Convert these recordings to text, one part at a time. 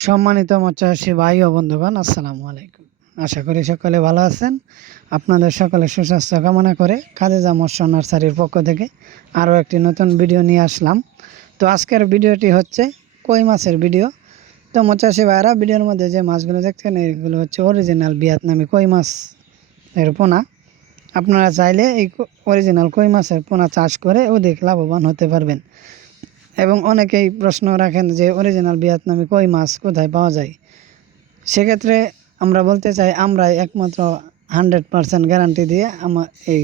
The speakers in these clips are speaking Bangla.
সম্মানিত মৎস্যচাষী ভাই ও বন্ধুগণ, আসসালামু আলাইকুম। আশা করি সকলে ভালো আছেন। আপনাদের সকলে সুস্বাস্থ্য কামনা করে খাদিজা মৎস্য নার্সারির পক্ষ থেকে আরও একটি নতুন ভিডিও নিয়ে আসলাম। তো আজকের ভিডিওটি হচ্ছে কই মাছের ভিডিও। তো মৎস্যচাষী ভাইরা, ভিডিওর মধ্যে যে মাছগুলো দেখছেন এগুলো হচ্ছে অরিজিনাল ভিয়েতনামি কই মাছ এর পোনা। আপনারা চাইলে এই অরিজিনাল কই মাছের পোনা চাষ করে অধিক লাভবান হতে পারবেন। এবং অনেকেই প্রশ্ন রাখেন যে অরিজিনাল ভিয়েতনামি কই মাছ কোথায় পাওয়া যায়। সেক্ষেত্রে আমরা বলতে চাই, আমরা একমাত্র 100% গ্যারান্টি দিয়ে এই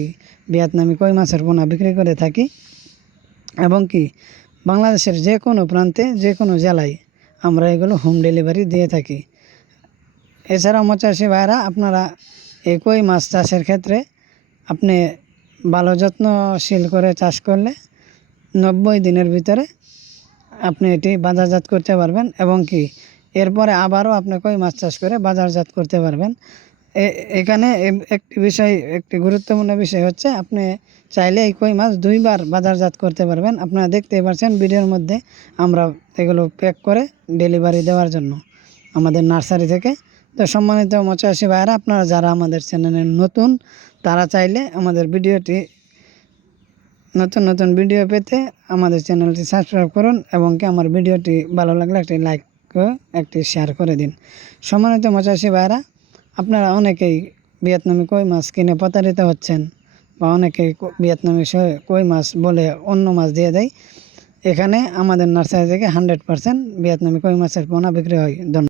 ভিয়েতনামি কই মাছের পোনা বিক্রি করে থাকি। এবং কি বাংলাদেশের যে কোনো প্রান্তে, যে কোনো জেলায় আমরা এগুলো হোম ডেলিভারি দিয়ে থাকি। এছাড়াও মৎস্যচাষী ভাইরা, আপনারা এই কই মাছ চাষের ক্ষেত্রে আপনি ভালো যত্নশীল করে চাষ করলে 90 দিনের ভিতরে আপনি এটি বাজারজাত করতে পারবেন। এবং কি এরপরে আবারও আপনি কই মাছ চাষ করে বাজারজাত করতে পারবেন। এখানে একটি গুরুত্বপূর্ণ বিষয় হচ্ছে, আপনি চাইলে এই কই মাছ 2 বার বাজারজাত করতে পারবেন। আপনারা দেখতেই পাচ্ছেন ভিডিওর মধ্যে আমরা এগুলো প্যাক করে ডেলিভারি দেওয়ার জন্য আমাদের নার্সারি থেকে। তো সম্মানিত মৎস্যচাষী ভাইয়েরা, আপনারা যারা আমাদের চ্যানেলে নতুন, তারা চাইলে আমাদের নতুন ভিডিও পেতে আমাদের চ্যানেলটি সাবস্ক্রাইব করুন এবং কি আমার ভিডিওটি ভালো লাগলে একটি লাইক একটি শেয়ার করে দিন। সম্মানিত মৎস্যচাষী ভাইরা, আপনারা অনেকেই ভিয়েতনামি কই মাছ কিনে প্রতারিত হচ্ছেন, বা অনেকেই ভিয়েতনামি কই মাছ বলে অন্য মাছ দিয়ে দেয়। এখানে আমাদের নার্সারি থেকে 100% ভিয়েতনামি কই মাছের পোনা বিক্রি হয়। ধন্যবাদ।